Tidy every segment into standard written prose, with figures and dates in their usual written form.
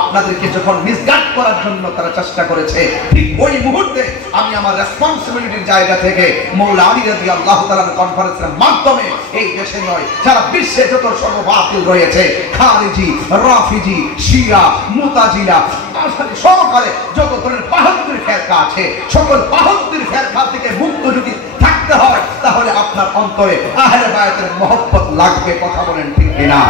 আপনাদেরকে যখন মিসগাইড করার জন্য তারা চেষ্টা করেছে, ঠিক ওই মুহূর্তে আমি আমার রেসপন্সিবিলিটির জায়গা থেকে মৌলা আলী রাদিয়াল্লাহু তাআলার কনফারেন্সের মাধ্যমে এই দেশে নয় সারা বিশ্বে যত সর্ববাতিল রয়েছে, খারিজি, রাফিজি, শিয়া, মুতাজিলা সহকারে যত ধরনের 72 ফিরকা আছে, সকল 72 ফিরকা থেকে মুক্ত যদি থাকতে হয় তাহলে আপনার অন্তরে আহলে বায়াতের মহব্বত লাগবে। কথা বলেন ঠিক কিনা?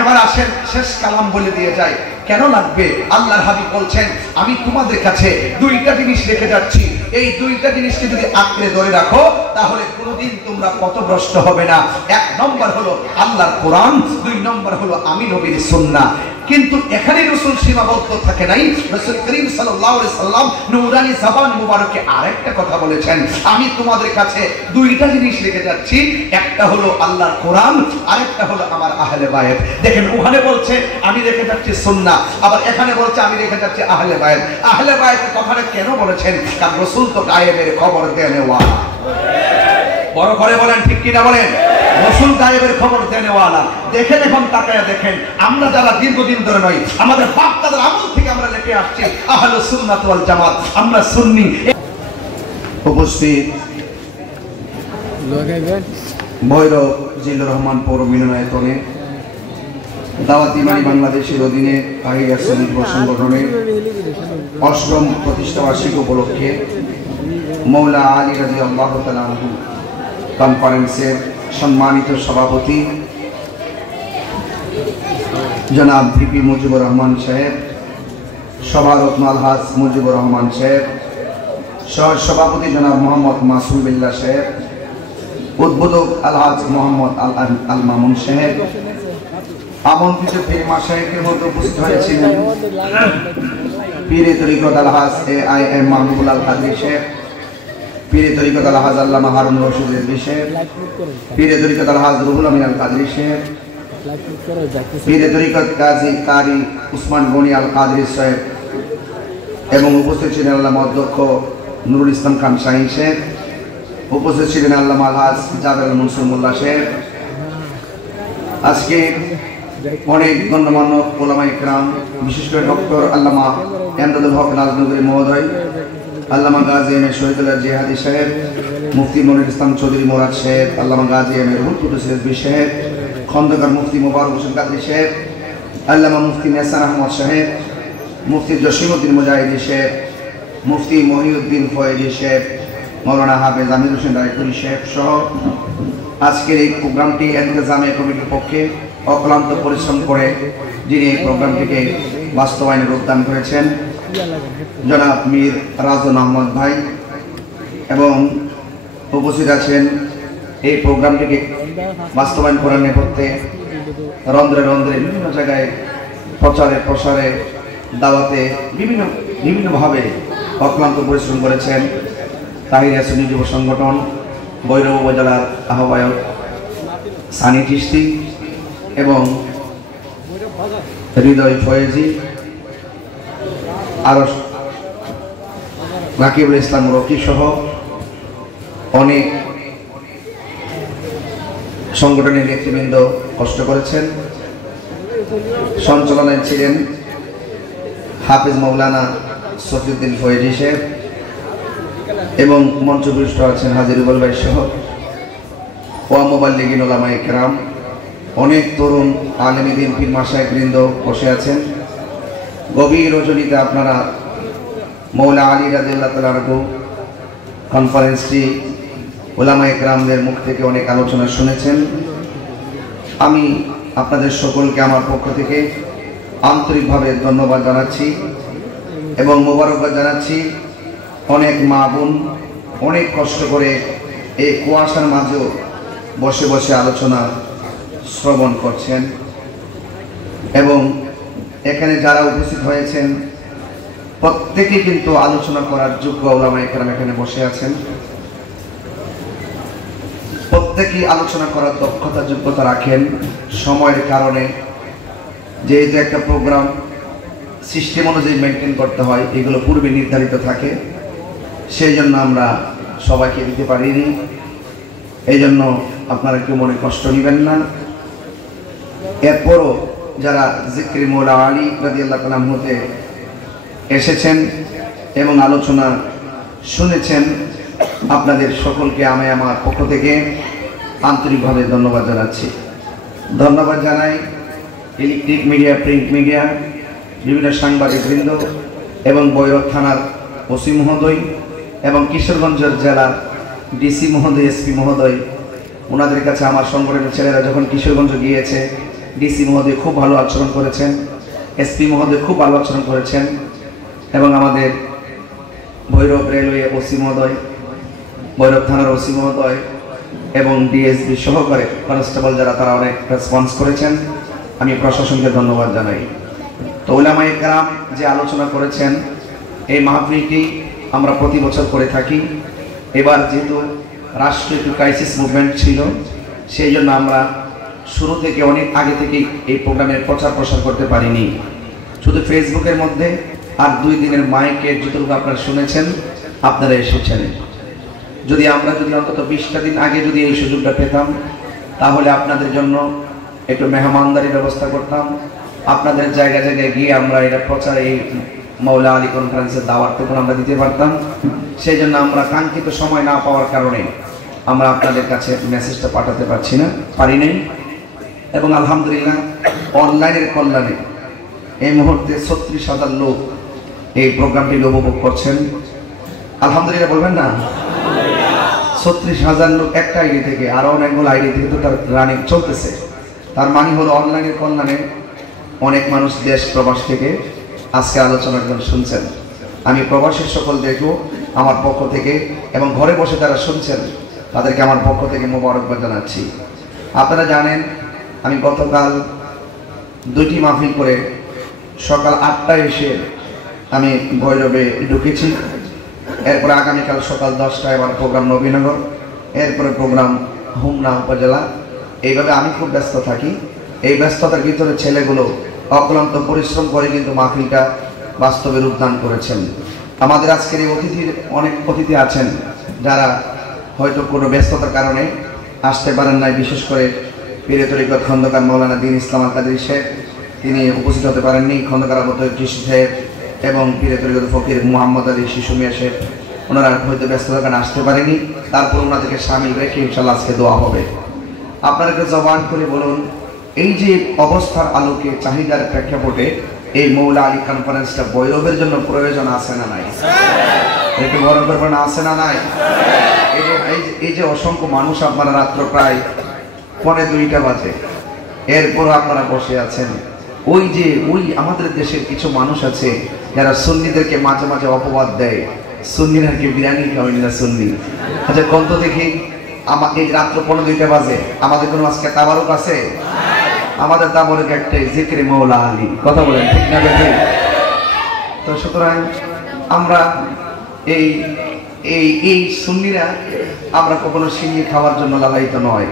এবার আসেন শেষ কালাম বলে দিয়ে যাই। কেন লাগবে? আল্লাহর হাবিব বলছেন, আমি তোমাদের কাছে দুইটা জিনিস রেখে যাচ্ছি, এই দুইটা জিনিসকে যদি আঁকড়ে ধরে রাখো তাহলে কোনোদিন তোমরা পথভ্রষ্ট হবে না। এক নম্বর হলো আল্লাহর কোরআন, দুই নম্বর হলো আমি নবীর সুন্নাহ। কিন্তু এখানে রাসূল সীমাবদ্ধ থাকে নাই। রাসূল করিম সাল্লাল্লাহু আলাইহি সাল্লাম নূরানি জবান মুবারকে আরেকটা কথা বলেছেন, আমি তোমাদের কাছে দুইটা জিনিস রেখে যাচ্ছি, একটা হলো আল্লাহর কোরআন, আরেকটা হলো আমার আহলে বায়াত। দেখেন ওখানে বলছে আমি রেখে যাচ্ছি সুন্নাহ, আবার এখানে বলছে আমি রেখে যাচ্ছি আহলে বায়াত। আহলে বায়াতের কথাটা কেন বলেছেন? কারণ রাসূল তো গায়েবের খবর দেনেওয়ালা। বড় করে বলেন ঠিক কিনা বলেন? রাসূল গায়েবের খবর দেনেওয়ালা। দেখেন এখন তাকায়া দেখেন, আমরা যারা দীর্ঘদিন ধরে নয়, আমাদের বাপ দাদার আমল থেকে আমরা লেখে আসছি আহলুস সুন্নাত ওয়াল জামাত, আমরা সুন্নি। উপস্থিত ভৈরব জিল্লুর রহমান পৌর মিলনায়তনে দাওয়াত ইমানি বাংলাদেশের অধীনে তাহিয়া শ্রমিক সংগঠনের ৮ম প্রতিষ্ঠা বার্ষিকী উপলক্ষে মৌলা আলী রাদিয়াল্লাহু তাআলা আনহু কনফারেন্সের সম্মানিত সভাপতি জনাব ভিপি মুজিবুর রহমান সাহেব, সভারত্ন আলহাজ মুজিবুর রহমান সাহেব, সহ সভাপতি জনাব মোহাম্মদ মাসুম বিল্লাহ সাহেব, উদ্বোধক আলহাজ মোহাম্মদ আল মামুন সাহেব, আমন্ত্রিত পীর মাশায়েখের মধ্যে উপস্থিত হয়েছিলেন পীরে তরিকত আলহাজ AIM মাহবুবুল আল কাদরি সাহেব, পীরে তরিকত আলহাজ আল্লামা হারুন রশিদ রিজভী সাহেব, পীরে তরিকত আলহাজ রুহুল আমিন আল কাদরি সাহেব, পীরে তরিকত কাজী কারি উসমান গনি আল কাদরি সাহেব এবং উপস্থিত ছিলেন আল্লামা অধ্যক্ষ নুরুল ইসলাম খান শাহীন সাহেব, উপস্থিত ছিলেন আল্লামা আলহাজ জাবের মনসুর মোল্লা সাহেব। আজকে অনেক গণ্যমান্য ওলামা ইকরাম, বিশেষ করে ডক্টর আল্লামা এমদাদুল হক রাজনগরী মহোদয়, আল্লামা গাজী এম এ শহীদুল্লাহ জিহাদি সাহেব, মুফতি মনির ইসলাম চৌধুরী মোরাদ সাহেব, আল্লামা গাজী এম এ রুহুল কুদ্দুস রিজভী সাহেব, খন্দকার মুফতি মোবারক হোসেন কাদরী সাহেব, আল্লামা মুফতি নেসান আহমদ সাহেব, মুফতি জসিমউদ্দিন মুজাহিদি সাহেব, মুফতি মহিউদ্দিন ফয়েজি সাহেব, মৌলানা হাফেজ আমির হোসেন রায়পুরি সাহেব সহ আজকের এই প্রোগ্রামটি ইন্তেজামিয়া কমিটির পক্ষে অক্লান্ত পরিশ্রম করে যিনি এই প্রোগ্রামটিকে বাস্তবায়নে রূপদান করেছেন জনাব মীর রাজন আহমদ ভাই, এবং উপস্থিত আছেন এই প্রোগ্রামটিকে বাস্তবায়ন করার নেপথ্যে রন্ধ্রে রন্ধ্রে বিভিন্ন জায়গায় প্রচারে প্রসারে দাওয়াতে বিভিন্নভাবে অক্লান্ত পরিশ্রম করেছেন তাহিয়া সুন্নি যুব সংগঠন ভৈরব উপজেলার আহ্বায়ক সানি চিশতি এবং হৃদয় ফয়েজি, আরো রাকিবুল ইসলাম রকি সহ অনেক সংগঠনের নেতৃবৃন্দ কষ্ট করেছেন। সঞ্চালনায় ছিলেন হাফিজ মৌলানা সফিউদ্দিন ফয়েজি সাহেব এবং মঞ্চপুষ্ট আছেন হাজির রুবেল ভাই সহ ওয়া মুবাল্লিগিন উলামা ইকরাম, অনেক তরুণ আলেম দ্বীন পীর মাশায়েখ বৃন্দ বসে আছেন। গভীর রজনীতে আপনারা মৌলা আলী রাদিয়াল্লাহু তাআলা আনহু কনফারেন্সটি উলামা ইকরামদের মুখ থেকে অনেক আলোচনা শুনেছেন। আমি আপনাদের সকলকে আমার পক্ষ থেকে আন্তরিকভাবে ধন্যবাদ জানাচ্ছি এবং মোবারকবাদ জানাচ্ছি। অনেক মা বোন অনেক কষ্ট করে এই কুয়াশার মাঝেও বসে বসে আলোচনা শ্রবণ করছেন এবং এখানে যারা উপস্থিত হয়েছেন প্রত্যেকেই কিন্তু আলোচনা করার যোগ্য উলামা ইকরাম এখানে বসে আছেন। প্রত্যেকেই আলোচনা করার দক্ষতা যোগ্যতা রাখেন। সময়ের কারণে যেহেতু একটা প্রোগ্রাম সিস্টেম অনুযায়ী মেনটেন করতে হয়, এগুলো পূর্বে নির্ধারিত থাকে, সেই জন্য আমরা সবাইকে দিতে পারিনি। এই জন্য আপনারা কেউ মনে কষ্ট নেবেন না। এরপরও যারা জিক্রি মৌলা আলী রাদিয়াল্লাহু তাআলা আনহুতে এসেছেন এবং আলোচনা শুনেছেন, আপনাদের সকলকে আমি আমার পক্ষ থেকে আন্তরিকভাবে ধন্যবাদ জানাচ্ছি। ধন্যবাদ জানাই ইলেকট্রিক মিডিয়া, প্রিন্ট মিডিয়া, বিভিন্ন সাংবাদিকবৃন্দ এবং বৈরব থানার ওসি মহোদয় এবং কিশোরগঞ্জের জেলার ডিসি মহোদয়, এসপি মহোদয়। ওনাদের কাছে আমার সংগঠনের ছেলেরা যখন কিশোরগঞ্জ গিয়েছে, ডিসি মহোদয় খুব ভালো আচরণ করেছেন, এসপি মহোদয় খুব ভালো আচরণ করেছেন এবং আমাদের ভৈরব রেলওয়ে ওসি মহোদয়, ভৈরব থানার ওসি মহোদয় এবং ডিএসবি সহকারে কনস্টেবল যারা, তারা অনেক রেসপন্স করেছেন। আমি প্রশাসনকে ধন্যবাদ জানাই। তো উলামায়ে কেরাম যে আলোচনা করেছেন, এই মাহফিলটি আমরা প্রতি বছর করে থাকি। এবার যেহেতু রাষ্ট্রীয় একটু ক্রাইসিস মুভমেন্ট ছিল, সেই জন্য আমরা শুরু থেকে অনেক আগে থেকেই এই প্রোগ্রামের প্রচার প্রসার করতে পারিনি, শুধু ফেসবুকের মধ্যে। আর 2 দিনের মাইকে যতটুকু আপনারা শুনেছেন, আপনারা এসেছেন। যদি আমরা অন্তত 20টা দিন আগে যদি এই সুযোগটা পেতাম, তাহলে আপনাদের জন্য একটু মেহমানদারির ব্যবস্থা করতাম, আপনাদের জায়গায় জায়গায় গিয়ে আমরা এটা প্রচার, এই মাওলা আলী কনফারেন্সের দাওয়াতটুকু আমরা দিতে পারতাম। সেই জন্য আমরা কাঙ্ক্ষিত সময় না পাওয়ার কারণে আমরা আপনাদের কাছে মেসেজটা পাঠাতে পারি নাই। এবং আলহামদুলিল্লাহ অনলাইনের কল্যাণে এই মুহূর্তে 36,000 লোক এই প্রোগ্রামটি উপভোগ করছেন। আলহামদুলিল্লাহ বলবেন না? 36,000 লোক একটা আইডি থেকে, আরো অনেকগুলো আইডি থেকে তো তার রানিং চলতেছে। তার মানে হলো অনলাইনের কল্যাণে অনেক মানুষ দেশ প্রবাস থেকে আজকে আলোচনা শুনছেন। আমি প্রবাসীর সকলদেরকেও আমার পক্ষ থেকে এবং ঘরে বসে যারা শুনছেন, তাদেরকে আমার পক্ষ থেকে মোবারকবাদ জানাচ্ছি। আপনারা জানেন, আমি গতকাল 2টি মাহফিল করে সকাল 8টায় এসে আমি ভৈরবে ঢুকেছি। এরপরে আগামীকাল সকাল 10টায় আমার প্রোগ্রাম নবীনগর, এরপরে প্রোগ্রাম হোমনা উপজেলা। এইভাবে আমি খুব ব্যস্ত থাকি। এই ব্যস্ততার ভিতরে ছেলেগুলো অক্লান্ত পরিশ্রম করে কিন্তু মাহফিলটা বাস্তবে রূপদান করেছেন। আমাদের আজকের এই অনেক অতিথি আছেন যারা হয়তো কোনো ব্যস্ততার কারণে আসতে পারেন নাই। বিশেষ করে পীরে তরিকত খন্দকার মৌলানা দ্বীন ইসলাম আল কাদেরী শেখ, তিনি উপস্থিত হতে পারেননি। খন্দকার আবু তৈয়ব কৃষি সাহেব এবং পীরে তরিকত ফকির মুহাম্মদ আলী শিশু মিয়া শেখ, ওনারা হয়তো ব্যস্ততার কারণে আসতে পারেনি। তারপর ওনাদেরকে সামিল রেখে ইনশাল্লাহ আজকে দোয়া হবে। আপনাদেরকে জবান করে বলুন, এই যে অবস্থার আলোকে, চাহিদার প্রেক্ষাপটে এই মৌলা আলী কনফারেন্সটা ভৈরবের জন্য প্রয়োজন আছে না নাই? একটু বড় করবেন, আছে না নাই? এই যে অসংখ্য মানুষ, আপনারা রাত্র প্রায় 1:45 বাজে, এরপর আপনারা বসে আছেন। ওই আমাদের দেশের কিছু মানুষ আছে যারা সুন্নিদেরকে মাঝে মাঝে অপবাদ দেয়, সুন্নিরা কি বিরিয়ানি খাওয়ানি না সুন্নি। আচ্ছা কত দেখি, এই রাত্র 1:45 বাজে আমাদের কোনো আজকে তাবারুক আছে? আমাদের তাবারুক একটাই, জিক্রে মৌলা আলী। কথা বলেন ঠিক না বেঠিক? তো সুতরাং আমরা এই সুন্নিরা আমরা কখনো সিন্নি খাওয়ার জন্য লালায়িত নয়।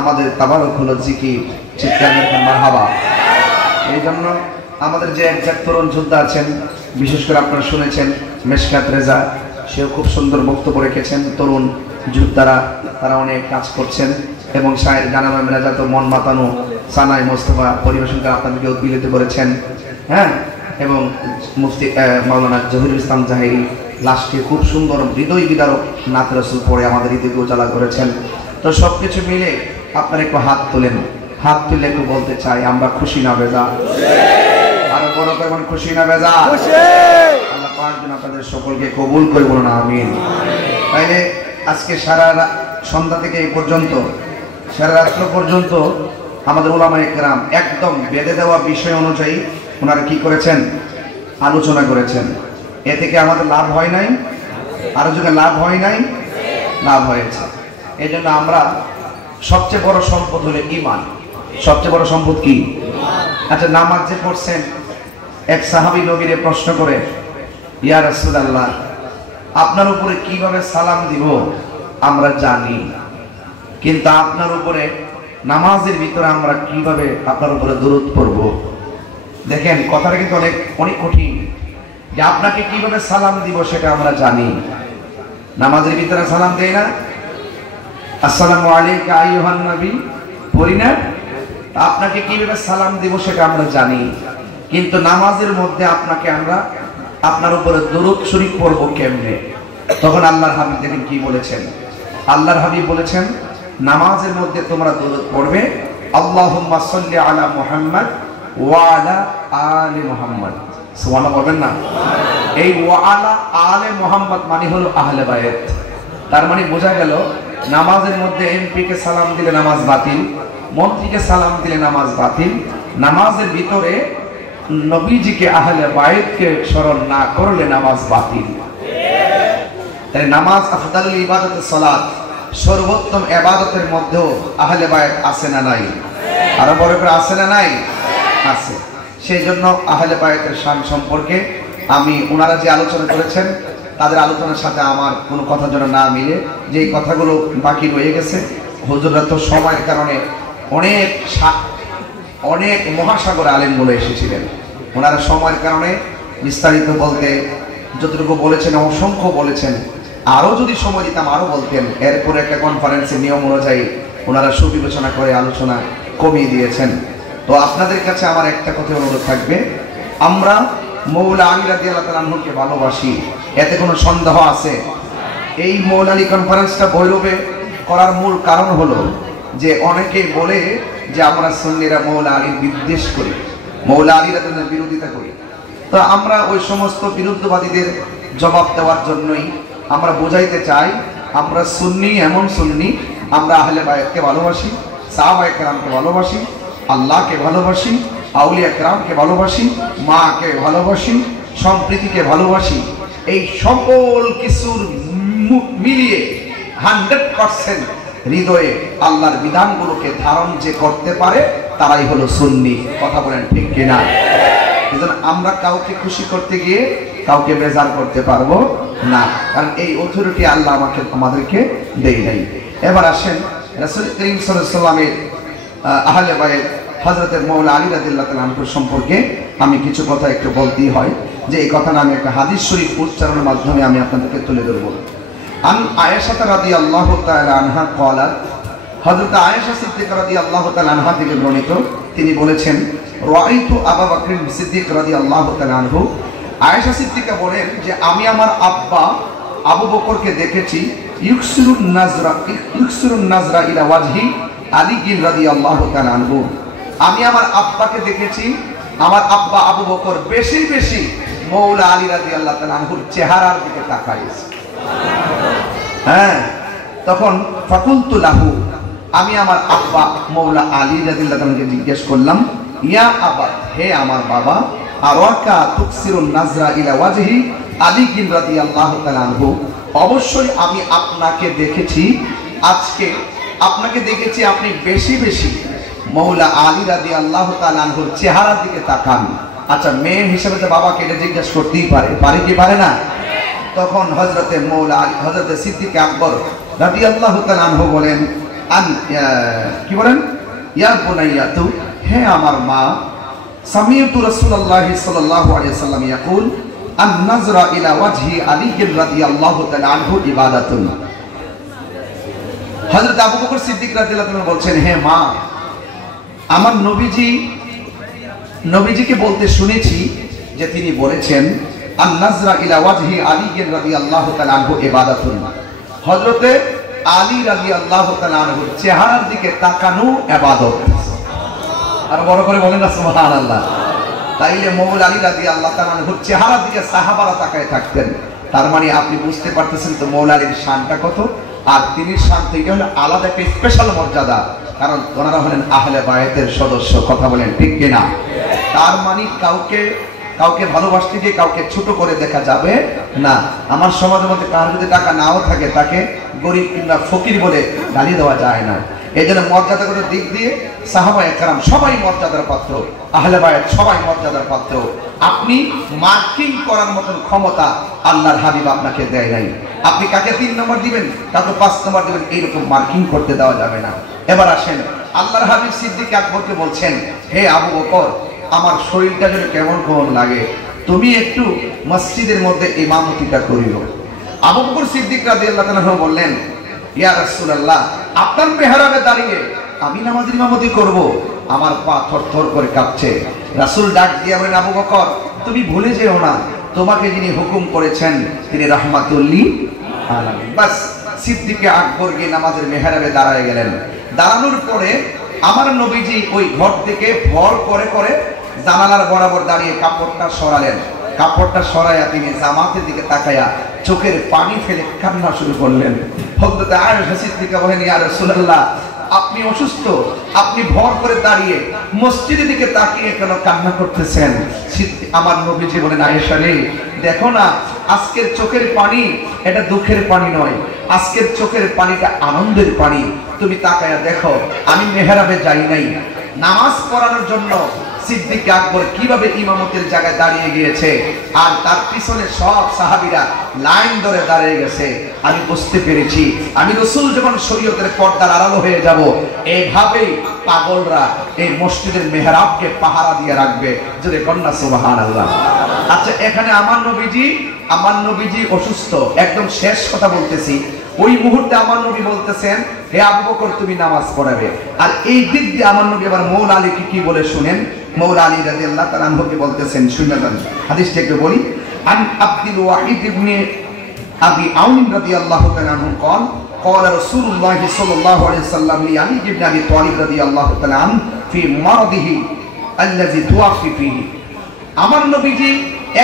আমাদের তাবারুক হলো জিকির, চিৎকার মারহাবা। এই জন্য আমাদের যে একজন তরুণ যোদ্ধা আছেন, বিশেষ করে আপনারা শুনেছেন মেশকাত রেজা, সেও খুব সুন্দর বক্তব্য রেখেছেন। তরুণ যোদ্ধারা তারা অনেক কাজ করছেন এবং শায়ের জানামা মেরাজা তো মন মাতানো সানাই মোস্তফা পরিবেশন করে আপনাদেরকে উদ্বিলিত করেছেন। হ্যাঁ, এবং মুফতি মাওলানা জহিরুল ইসলাম জাহিরি লাস্টে খুব সুন্দর হৃদয় বিদারক নাত রাসূল পড়ে আমাদের হৃদয়কে উজালা করেছেন। তো সবকিছু মিলে আপনারা একটু হাত তোলেন। হাত তুলে একটু বলতে চাই, আমরা খুশি না বেজা? আরো বড় করে খুশি না বেজা? আল্লাহ পাক যেন আপনাদের সকলকে কবুল করে, বলুন আমিন। তাইলে আজকে সারা সন্ধ্যা থেকে এই পর্যন্ত, সারা রাত্র পর্যন্ত আমাদের উলামায়ে কেরাম একদম বেঁধে দেওয়া বিষয় অনুযায়ী ওনারা কি করেছেন? আলোচনা করেছেন। এ থেকে আমাদের লাভ হয় নাই? আরো যুগে লাভ হয় নাই? লাভ হয়েছে। এই জন্য আমরা সবচেয়ে বড় সম্পদ হলো ঈমান। সবচেয়ে বড় সম্পদ কি? আচ্ছা, নামাজ যে পড়ছেন, এক সাহাবী নবীরে প্রশ্ন করে, ইয়া রাসূলুল্লাহ, আপনার উপরে কিভাবে সালাম দিব আমরা জানি, কিন্তু আপনার উপরে নামাজের ভিতরে আমরা কিভাবে আপনার উপরে দরুদ পড়ব? দেখেন কথাটা কিন্তু অনেক কঠিন, যে আপনাকে কিভাবে সালাম দিব সেটা আমরা জানি, নামাজের ভিতরে সালাম দেই না? আসসালামু আলাইকা আইয়ুহান নবী পড়ি না? আপনাকে কিভাবে সালাম দিব সেটা আমরা জানি, কিন্তু নামাজের মধ্যে আপনাকে আমরা আপনার উপরে দরুদ শরীফ পড়ব কেমনে? তখন আল্লাহর হাবিব দেখেন কি বলেছেন। আল্লাহর হাবিব বলেছেন নামাজের মধ্যে তোমরা দরুদ পড়বে, আল্লাহুম্মা সাল্লি আলা মুহাম্মদ ওয়া আলা আলি মুহাম্মদ। সুবহানাল্লাহ বলবেন না? এই ওয়া আলা আলি মুহাম্মদ মানে হলো আহলে বায়াত। তার মানে বোঝা গেল নামাজের মধ্যে এমপি কে সালাম দিলে নামাজ বাতিল, মন্ত্রীকে সালাম দিলে নামাজ বাতিল, নামাজের ভিতরে নবীজিকে আহলে বায়াতকে স্মরণ না করলে নামাজ বাতিল। তাই নামাজ আফদালুল ইবাদাতুস সালাত, সর্বোত্তম ইবাদতের মধ্যেও আহলে বায়াত আছে না নাই? আরো বড় করে আছে না নাই? আছে। সেই জন্য আহলে বায়াতের শান সম্পর্কে আমি ওনারা যে আলোচনা করেছেন তাদের আলোচনার সাথে আমার কোনো কথা যেন না মিলে, যে কথাগুলো বাকি রয়ে গেছে হুজুররা তো সময়ের কারণে অনেক মহাসাগর আলেমগুলো এসেছিলেন, ওনারা সময়ের কারণে বিস্তারিত বলতে যতটুকু বলেছেন অসংখ্য বলেছেন, আরো যদি সময় দিতাম আরো বলতেন। এরপরে একটা কনফারেন্সের নিয়ম অনুযায়ী ওনারা সুবিবেচনা করে আলোচনা কমিয়ে দিয়েছেন। তো আপনাদের কাছে আমার একটা কথা অনুরোধ থাকবে, আমরা মৌলা আলী রাদিয়াল্লাহু তাআলা আনহুকে ভালোবাসি, এতে কোনো সন্দেহ আছে? এই মৌলা আলী কনফারেন্সটা ভৈরবে করার মূল কারণ হলো যে অনেকেই বলে যে আমরা সুন্নিরা মৌলা আলীর বিদ্বেষ করি, মৌলা আলী রাদিয়াল্লাহু বিরোধিতা করি। তো আমরা ওই সমস্ত বিরুদ্ধবাদীদের জবাব দেওয়ার জন্যই আমরা বোঝাইতে চাই আমরা সুন্নি, এমন সুন্নি আমরা আহলে বায়াতকে ভালোবাসি, সাহাবায়ে কেরামকে ভালোবাসি, আল্লাহকে ভালোবাসি, আউলিয়া কেরামকে ভালোবাসি, মাকে ভালোবাসি, সম্প্রীতিকে ভালোবাসি। এই সকল কিছুর মিলিয়ে 100% হৃদয়ে আল্লাহর বিধানগুলোকে ধারণ যে করতে পারে তারাই হলো সুন্নি। কথা বলেন ঠিক কিনা? এজন্য আমরা কাউকে খুশি করতে গিয়ে কাউকে বেজার করতে পারবো না, কারণ এই অথরিটি আল্লাহ আমাদেরকে দেয় নাই। এবার আসেন রাসূল করিম সাল্লাল্লাহু আলাইহি ওয়াসাল্লামের আহলে বায়াত হযরত মাওলানা আলী রাদিয়াল্লাহু তাআলা আনহু সম্পর্কে আমি কিছু কথা একটু বলতেই হয়, যে এই কথাটা আমি একটা হাদিস শরীফ উচ্চারণের মাধ্যমে আমি আপনাদেরকে তুলে ধরব। আন আয়েশা রাদিয়াল্লাহু তাআলা আনহা ক্বালাত, হযরত আয়েশা সিদ্দিকা রাদিয়াল্লাহু তাআলা আনহা থেকে বর্ণিত, তিনি বলেছেন রাআইতু আবু বকর সিদ্দিক রাদিয়াল্লাহু তাআলা আনহু, আয়েশা সিদ্দিকা বলেন যে আমি আমার আব্বা আবু বকরকে দেখেছি ইউকসিরুন নাজরা ইলা ওয়াজহি আলী রাদিয়াল্লাহু তাআলা আনহু, আমি আমার আব্বাকে দেখেছি, আমার আব্বা আবু বকর বেশি বেশি মৌলা আলী রাদিয়াল্লাহু তাআলা আনহুর চেহারার দিকে তাকাইছে। হ্যাঁ, তখন ফাকুলতু লাহু, আমি আমার আব্বা মৌলা আলী রাদিয়াল্লাহু তাআলাকে জিজ্ঞেস করলাম, ইয়া আবা, হে আমার বাবা, আরাকা তুকসিরুন নাজরা ইলা ওয়াজহি আলী রাদিয়াল্লাহু তাআলা আনহু, অবশ্যই আমি আপনাকে দেখেছি, আজকে আপনাকে দেখেছি আপনি বেশি বেশি মৌলা আলী রাদিয়াল্লাহু তাআলা আনহুর চেহারার দিকে তাকান। আচ্ছা, মেয়ে হিসেবে তো বাবাকে এটা জিজ্ঞাসা করতেই পারে কি পারে না? তখন হযরতে মৌলা আলী, হযরতে সিদ্দিক আকবর রাদিয়াল্লাহু তাআলা আনহু বলেন, কি বলেন? ইয়া বুনাইয়াতু, হে আমার মা, সামিউতু রাসূলুল্লাহি সাল্লাল্লাহু আলাইহি ওয়াসাল্লাম ইয়াকুল আন নাজরা ইলা ওয়াজহি আলী রাদিয়াল্লাহু তাআলা আনহু ইবাদাতুন। হযরত আবু বকর সিদ্দিক রাদিয়াল্লাহু তাআলা বলছেন, হে মা, আমার নবীজিকে বলতে শুনেছি যে তিনি বলেছেন আন নাজরা ইলা ওয়াজহি আলী রাদিয়াল্লাহু তাআলা আনহু ইবাদাতুন, হযরতে আলী রাদিয়াল্লাহু তাআলা আনহুর চেহারার দিকে তাকানো ইবাদত। আর বড় করে বলেন না সুবহানাল্লাহ। তাইলে মৌলা আলী রাদিয়াল্লাহু তাআলা আনহুর চেহারার দিকে সাহাবারা তাকায় থাকতেন। তার মানে আপনি বুঝতে পারতেছেন তো মৌলা আলীর শানটা কত। আর তিনি শান থেকে হলো আলাদা একটা স্পেশাল মর্যাদা, কারণ ওনারা হলেন আহলে বায়াতের সদস্য। কথা বলেন ঠিক কিনা? তার মানে কাউকে ভালোবাসতে গিয়ে কাউকে ছোট করে দেখা যাবে না। আমার সমাজের মধ্যে কার যদি টাকা নাও থাকে তাকে গরিব কিংবা ফকির বলে গালি দেওয়া যায় না। এই জন্য মর্যাদাগত দিক দিয়ে সাহাবায়ে কেরাম সবাই মর্যাদার পাত্র, আহলে বায়াত সবাই মর্যাদার পাত্র। আপনি মার্কিং করার মতন ক্ষমতা আল্লাহর হাবিব আপনাকে দেয় নাই। আপনি কাকে 3 নম্বর দিবেন, কাকে 5 নম্বর দিবেন, এইরকম মার্কিং করতে দেওয়া যাবে না। এবার আসেন, আল্লাহর হাবিব সিদ্দিক আকবরকে বলছেন, হে আবু বকর, আমার শরীরটা যেন কেমন কেমন লাগে, তুমি একটু মসজিদের মধ্যে ইমামতিটা করিও। আবু বকর সিদ্দিক রাদিয়াল্লাহু তাআলা বললেন, ইয়া রাসূলুল্লাহ, আপনার মেহরাবে দাঁড়িয়ে আমি নামাজের ইমামতি করব? আমার পা থরথর করে কাঁপছে। রাসূল ডাক দিয়ে বলেন, আবু বকর তুমি ভুলে যেও না, তোমাকে যিনি হুকুম করেছেন তিনি রাহমাতুল লিল আলামিন। বাস সিদ্দিক আকবর গিয়ে নামাজের মেহরাবে দাঁড়ায় গেলেন। দাঁড়ানোর পরে আমার নবীজি ওই ঘর থেকে ভর করে করে জানালার বরাবর দাঁড়িয়ে কাপড়টা সরালেন। কাপড়টা সরাইয়া তিনি জামাতের দিকে তাকাইয়া চোখের পানি ফেলে কান্না শুরু করলেন। হযরত আয়েশা সিদ্দিকা বলেন, ইয়া রাসূলুল্লাহ আপনি অসুস্থ, আপনি ভর করে দাঁড়িয়ে মসজিদের দিকে তাকিয়ে কেন কান্না করতেছেন? আমার নবীজি বলেন, আয়েশা রে দেখো না, আজকের চোখের পানি এটা দুঃখের পানি নয়, আজকের চোখের পানিটা আনন্দের পানি। তুমি তাকায়া দেখো, আমি মেহরাবে যাই নাই, নামাজ পড়ানোর জন্য সিদ্দিক আকবর কিভাবে ইমামতের জায়গায় দাঁড়িয়ে গিয়েছে, আর তার পিছনে সব সাহাবীরা লাইন ধরে দাঁড়িয়ে গেছে। আমি বুঝতে পেরেছি আমি রাসূল যখন শরীয়তের পর্দার আড়ালো হয়ে যাব, এইভাবেই পাগলরা এই মসজিদের মেহরাবকে পাহারা দিয়ে রাখবে। যদি কন্যা সুবহানাল্লাহ। আচ্ছা, এখানে আমার নবীজি অসুস্থ, একদম শেষ কথা বলতেছি। ওই মুহূর্তে আমার নবী বলতেছেন, হে আবু বকর তুমি নামাজ পড়াবে। আর এই দিক দিয়ে আমার নবী আবার মৌলা আলীকে কি বলে শুনেন। মৌলা আলী রাদিয়াল্লাহু তাআলা আনহুকে বলতেছেন, শুনবেন হাদিসটা একটু বলি। আন আব্দুল ওয়াহিদ ইবনে আবি আউন রাদিয়াল্লাহু তাআলা আনহু قال قال رسول الله صلى الله عليه وسلم لعلي بن ابي طالب رضي الله تعالى عنه في مرضه الذي توفي فيه। আমার নবীজি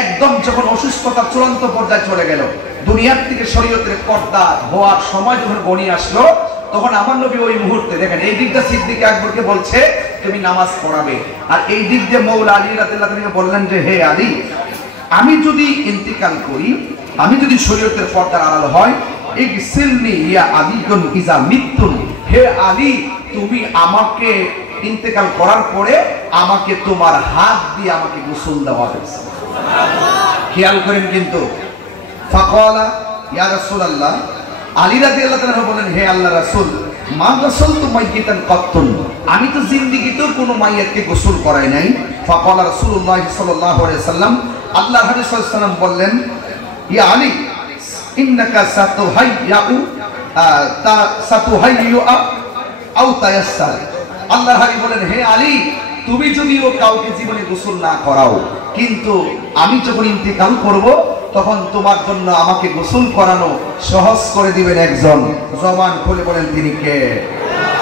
একদম যখন অসুস্থতার চূড়ান্ত পর্যায়ে চলে গেল, দুনিয়ার থেকে শরীয়তের পর্দা হওয়ার সময় যখন গণিয়ে আসলো, তখন আমার নবী ওই মুহূর্তে দেখেন এই দিকটা সিদ্দিক আকবরকে বলছে তুমি নামাজ পড়াবে, আর এই দিক দিয়ে মৌলা আলী রাদিয়াল্লাহু তাআলা বললেন যে হে আলী, আমি যদি ইন্তিকাল করি, আমি যদি শরীয়তের পর্দার আড়াল হয়, ইগসিলনি ইয়া আলীকুন ইজা মিতুন, হে আলী তুমি আমাকে ইন্তেকাল করার পরে আমাকে তোমার হাত দিয়ে আমাকে গোসল দেওয়া হবে। খেয়াল করেন কিন্তু। ফাকালা ইয়া রাসূলুল্লাহ, আলী রাদিয়াল্লাহু তাআলা বলেন, হে আল্লাহর রাসূল, মা গাসালতু মাইয়িতান কাত্তুন, আমি তো জিন্দেগিতেও কোনো মাইয়াতকে গোসল করাই নাই। ফাকালা রাসূলুল্লাহ সাল্লাল্লাহু আলাইহি ওয়াসাল্লাম, আল্লাহর হাবিব সাল্লাল্লাহু আলাইহি ওয়াসাল্লাম বললেন, ইয়া আলী ইন্নাকা সাতুহাইয়ু আও তায়াসসার। আল্লাহর হাবিব বলেন, হে আলী তুমি যদিও কাউকে জীবনে গোসল না করাও, কিন্তু আমি যখন ইন্তেকাল করব তখন তোমার জন্য আমাকে গোসল করানো সহজ করে দিবেন একজন। জবান খুলে বলেন তিনি কে?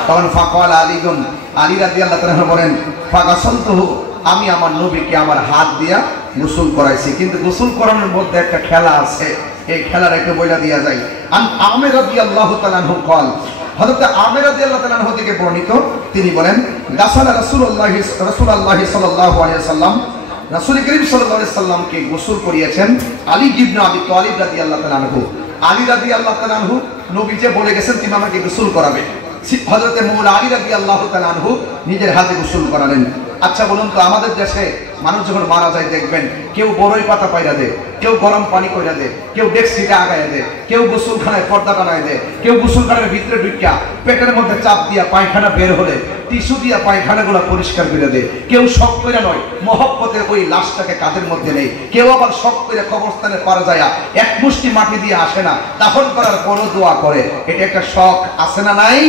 তখন ফাকাল আলীগুন, আলী রাদিয়াল্লাহু তাআলা বলেন, ফাগাসালতুহু, আমি আমার নবীকে আমার হাত দিয়া গোসল করাইছি। কিন্তু গোসল করানোর মধ্যে একটা খেলা আছে, এই খেলার একটু বইলা দিয়া যায়। আমের রাদিয়াল্লাহু তাআলা আনহু قال, হযরত আমের রাদিয়াল্লাহু তাআলা আনহু থেকে বর্ণিত, তিনি বলেন, গাসালা রাসূলুল্লাহ সাল্লাল্লাহু আলাইহি ওয়াসাল্লাম, রাসূল করিম সাল্লাল্লাহু আলাইহি ওয়াসাল্লামকে গোসল করিয়েছেন আলী ইবনে আবি তালিব রাদিয়াল্লাহু তাআলা আনহু। আলী রাদিয়াল্লাহু তাআলা আনহু নবীজি বলে গেছেন তুমি আমাকে গোসল করাবে। হযরত মৌলা আলী রাদিয়াল্লাহু তাআলা আনহু নিজের হাতে গোসল করালেন। আচ্ছা বলুন তো, আমাদের দেশে মানুষ যখন মারা যায় দেখবেন কেউ বড়ই পাতা পাইরা দেয়, কেউ গরম পানি কইরা দেয়, কেউ ডেক্সিটা আগায় দেয়, কেউ গোসলখানায় পর্দা টানায় দেয়, কেউ গোসলখানার ভিতরে ঢুকিয়া পেটের মধ্যে চাপ দিয়া পায়খানা বের হলে টিস্যু দিয়া পায়খানাগুলো পরিষ্কার করে দেয়। কেউ শখ করে নয়, মহব্বতে ওই লাশটাকে কাঁধের মধ্যে নেই। কেউ আবার শখ করে কবরস্থানে পারা যায় এক মুষ্টি মাটি দিয়ে আসে না, দাফন করার পরও দোয়া করে। এটা একটা শখ আছে না নাই?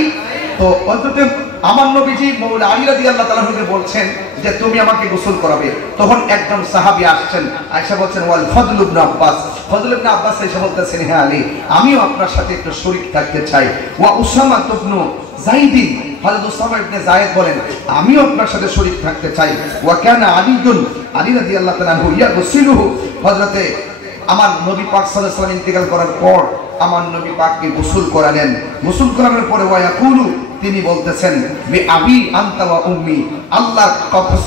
তো অন্তত আমার নবীজি মৌলা আলী রাদিয়াল্লাহু তাআলা আনহুকে বলছেন যে তুমি আমাকে গোসল করাবে। তখন একজন সাহাবী আসছেন, আয়েশা বলছেন, ওয়াল ফজল ইবনে আব্বাস, ফজল ইবনে আব্বাস এসে বলতেছেন, হে আলী আমিও আপনার সাথে একটু শরীক থাকতে চাই। ওয়া উসামা ইবনে যায়েদ, হযরত উসামা ইবনে যায়েদ বলেন আমিও আপনার সাথে শরীক থাকতে চাই। ওয়া কানা আলীগুন, আলী রাদিয়াল্লাহু তাআলা আনহু ইয়াগসিলুহু, হযরতে আমার নবী পাক সাল্লাল্লাহু আলাইহি ওয়াসাল্লাম ইন্তেকাল করার পর আমার নবী পাককে গোসল করালেন। গোসল করানোর পরে ওয়া ইয়াকুলু, তিনি বলতেছেন, বে আবি আনতা ওয়া উম্মি, আল্লাহর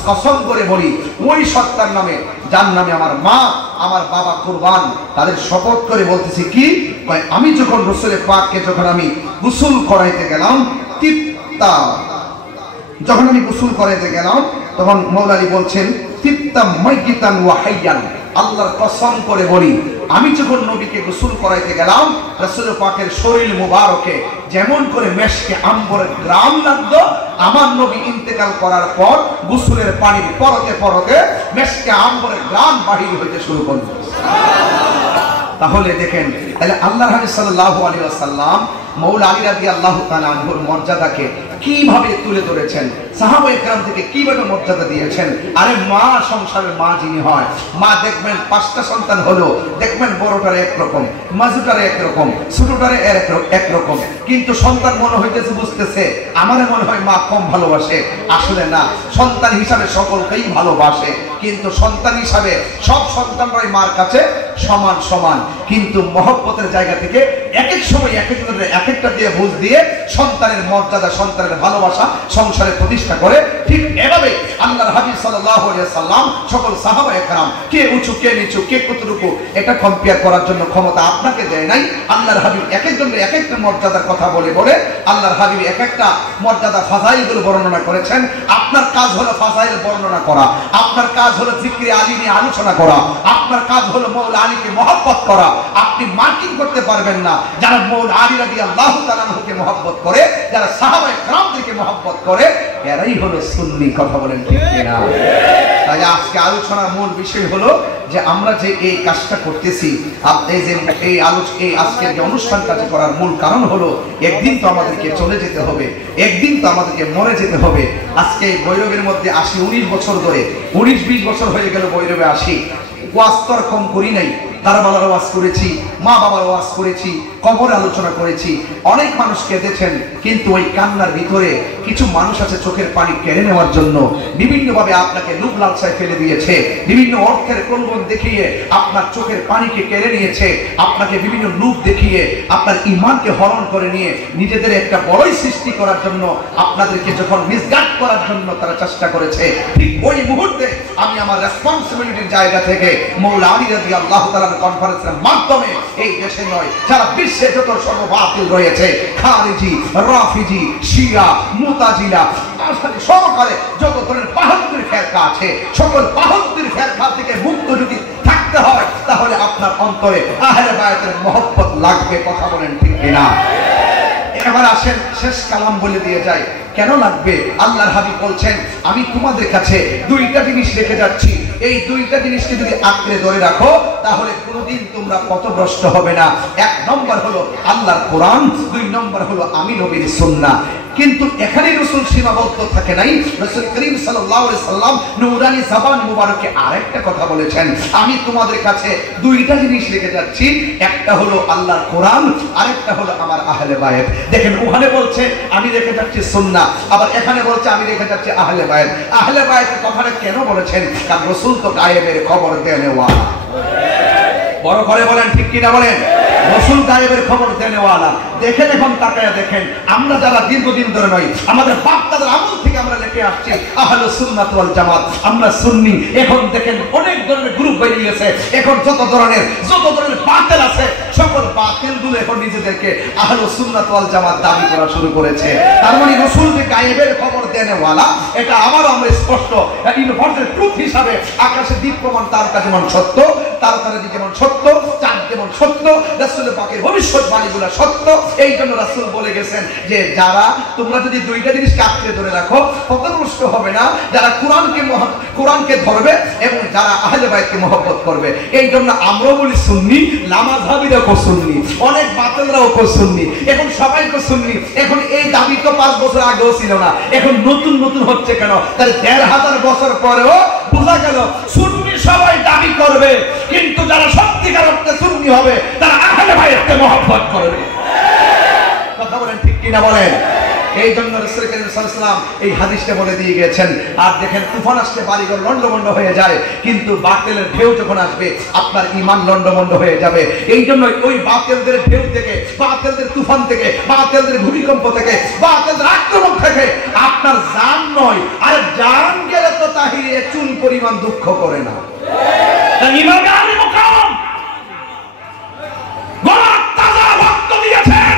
কসম করে বলি ওই সত্তার নামে যার নামে আমার মা আমার বাবা কুরবান, তাদের শপথ করে বলতেছি কি, আমি যখন রাসূলের পাককে যখন আমি গোসল করাইতে গেলাম, যখন আমি গোসল করাইতে গেলাম তখন মৌলা আলী বলছেন, তিত্তা মাইয়িতান ওয়া হাইয়ান, আল্লাহর কসম করে বলি আমি যখন নবীকে গোসল করাইতে গেলাম, রাসূল পাকের শরীর মুবারকে যেমন করে মেশকে আম্বরের গ্রাম লাগতো, আমার নবী ইন্তেকাল করার পর গোসলের পানির পরতে পরতে মেশকে আম্বরের গ্রাম বাহির হইতে শুরু করলো। তাহলে দেখেন, তাহলে আল্লাহর হাবিব সাল্লাল্লাহু আলাইহি ওয়াসাল্লাম মৌলা আলী রাদিয়াল্লাহু তাআলা আনহুর মর্যাদাকে কিভাবে তুলে ধরেছেন, সাহাবায়ে কেরাম থেকে কিভাবে মর্যাদা দিয়েছেন। আরে মা, সংসারের মা যিনি হয়, মা দেখবেন 5টা সন্তান হলো, দেখবেন বড়টারে একরকম, মাঝুটারে একরকম, ছোটটারে একরকম, কিন্তু সন্তান মনে হইতেছে, বুঝতেছে আমারে মনে হয় মা কম ভালোবাসে। আসলে না, সন্তান হিসাবে সকলকেই ভালোবাসে, কিন্তু সন্তান হিসাবে সব সন্তানরাই মার কাছে সমান সমান, কিন্তু মহব্বতের জায়গা থেকে এক এক সময় এক একজনের এক একটা দিয়ে বুঝ দিয়ে সন্তানের মর্যাদা, সন্তানের ভালোবাসা সংসারে প্রতিষ্ঠা করে। ঠিক এভাবে আল্লাহর হাবিব সাল্লাল্লাহু আলাইহি সাল্লাম সকল সাহাবায়ে কেরাম কে উঁচু কে নিচু কে কতটুকু এটা কম্পেয়ার করার জন্য ক্ষমতা আপনাকে দেয় নাই। আল্লাহর হাবিব এক একজনের এক একটা মর্যাদার কথা বলে বলে আল্লাহর হাবিব এক একটা মর্যাদা ফাজাইলগুলো বর্ণনা করেছেন। আপনার কাজ হলো ফাজাইল বর্ণনা করা, আপনার কাজ হলো জিকরে আলী নিয়ে আলোচনা করা, আপনার কাজ হলো মৌলা আলীকে মহব্বত করা। আপনি মার্কিং করতে পারবেন না। যারা মৌলা আলী রাদিয়াল্লাহু তাআলা আনহুকে মহব্বত করে, যারা সাহাবায়ে কেরামদেরকে মহব্বত করে, এরাই হলো সুন্নি। কথা বলেন ঠিক কিনা? তাই আজকে আলোচনার মূল বিষয় হলো যে আমরা যে এই কাজটা করতেছি, এই যে এই আজকের যে অনুষ্ঠানটা করার মূল কারণ হলো একদিন তো আমাদেরকে চলে যেতে হবে, একদিন তো আমাদেরকে মরে যেতে হবে। আজকে ভৈরবের মধ্যে আসি 19 বছর ধরে, 19-20 বছর হয়ে গেল ভৈরবে আসি। ওয়াজ তো আর কম করি নাই, কারবালার ওয়াজ করেছি, মা বাবার ওয়াজ করেছি, কবর আলোচনা করেছি, অনেক মানুষ কেঁদেছেন, কিন্তু ওই কান্নার ভিতরে কিছু মানুষ আছে চোখের পানি কেড়ে নেওয়ার জন্য বিভিন্নভাবে আপনাকে লোভ লালসায় ফেলে দিয়েছে, বিভিন্ন অর্থের প্রলোভন দেখিয়ে আপনার চোখের পানিকে কেড়ে নিয়েছে, আপনাকে বিভিন্ন লোভ দেখিয়ে আপনার ঈমানকে হরণ করে নিয়ে নিজেদের একটা বড়ই সৃষ্টি করার জন্য আপনাদেরকে যখন মিসগাইড করার জন্য তারা চেষ্টা করেছে, ঠিক ওই মুহূর্তে আমি আমার রেসপন্সিবিলিটির জায়গা থেকে মৌলা আলী রাদিয়াল্লাহু তাআলা কনফারেন্সের মাধ্যমে এই দেশে নয় সারা বিশ্বে যত সর্ববাতিল রয়েছে, খারিজি, রাফিজি, শিয়া, মুতাজিলা সহকারে যত ধরনের 72 ফিরকা আছে, সকল 72 ফিরকা থেকে মুক্ত যদি থাকতে হয় তাহলে আপনার অন্তরে আহলে বায়াতের মহব্বত লাগবে। কথা বলেন ঠিক কিনা? এবার আসেন শেষ কালাম বলে দিয়ে যায়। কেন লাগবে? আল্লাহর হাবিব বলছেন, আমি তোমাদের কাছে 2টা জিনিস রেখে যাচ্ছি, এই 2টা জিনিসকে যদি আঁকড়ে ধরে রাখো তাহলে কোনোদিন তোমরা পথভ্রষ্ট হবে না। 1 নম্বর হলো আল্লাহর কোরআন, 2 নম্বর হলো আমি নবীর সুন্নাহ। কিন্তু এখানে রাসূল সীমাবদ্ধ থাকে নাই। রাসূল করিম সাল্লাল্লাহু আলাইহি সাল্লাম নূরানি জবান মুবারকে আরেকটা কথা বলেছেন, আমি তোমাদের কাছে 2টা জিনিস রেখে যাচ্ছি, একটা হলো আল্লাহর কোরআন, আরেকটা হলো আমার আহলে বায়াত। দেখেন ওখানে বলছে আমি রেখে যাচ্ছি সুন্নাহ, আবার এখানে বলছে আমি রেখে যাচ্ছি আহলে বায়াত। আহলে বায়াতের কথাটা কেন বলেছেন? কারণ রাসূল তো গায়েবের খবর দেনেওয়ালা। বড় করে বলেন ঠিক কিনা বলেন? রাসূল গায়েবের খবর দেনেওয়ালা। দেখেন এখন তাকায়া দেখেন, আমরা যারা দীর্ঘদিন ধরে নয়, আমাদের বাপ দাদার আমল থেকে আমরা লেখে আসছি আহলুস সুন্নাত ওয়াল জামাত, আমরা সুন্নি। এখন দেখেন অনেক ধরনের গ্রুপ বেরিয়ে গেছে, এখন যত ধরনের বাতিল আছে সকল বাতিলগুলো এখন নিজেদেরকে আহলুস সুন্নাত ওয়াল জামাত দাবি করা শুরু করেছে। তার মানে রাসূল যে গায়েবের খবর দেনেওয়ালা, এটা আমারও আমরা স্পষ্ট ইউনিভার্সাল ট্রুথ হিসাবে আকাশে দীপ্যমান তারকা যেমন সত্য, তারকারাজি যেমন সত্য, চাঁদ যেমন সত্য, রাসূলের পাকের ভবিষ্যৎবাণীগুলো সত্য। এই জন্য রাসূল বলে গেছেন যে যারা তোমরা যদি 2টা জিনিসকে আঁকড়ে ধরে রাখো পথভ্রষ্ট হবে না, যারা কোরআনকে ধরবে এবং যারা আহলে বায়াতকে মহব্বত করবে। এই জন্য আমরাও বলি সুন্নি, লামাযহাবিরাও কো সুন্নি, অনেক বাতিলরাও কো সুন্নি, এখন সবাই কো সুন্নি। এখন এই দাবি তো 5 বছর আগেও ছিল না, এখন নতুন নতুন হচ্ছে কেন? তাহলে 1500 বছর পরেও বোঝা গেল সুন্নি সবাই দাবি করবে, কিন্তু যারা সত্যিকার অর্থে সুন্নি হবে তারা আহলে বায়াতকে মহব্বত করবে। কথা বলেন ঠিক কিনা বলেন? এই জন্য রাসূল করিম সাল্লাল্লাহু আলাইহি ওয়াসাল্লাম এই হাদিসটা বলে দিয়ে গেছেন। আর দেখেন তুফান আসলে বাড়িঘর লন্ডভন্ড হয়ে যায়, কিন্তু বাতিলের ঢেউ যখন আসবে আপনার ঈমান লন্ডভন্ড হয়ে যাবে। এই জন্য ওই বাতিলদের ঢেউ থেকে, বাতিলদের তুফান থেকে, বাতিলদের ভূমিকম্প থেকে, বাতিলদের আক্রমণ থেকে আপনার জান নয়, আরে জান গেলে তো তাহিরে চুল পরিমাণ দুঃখ করে না। ইমাম আলী মুকাম গলা তাজা রক্ত দিয়েছেন,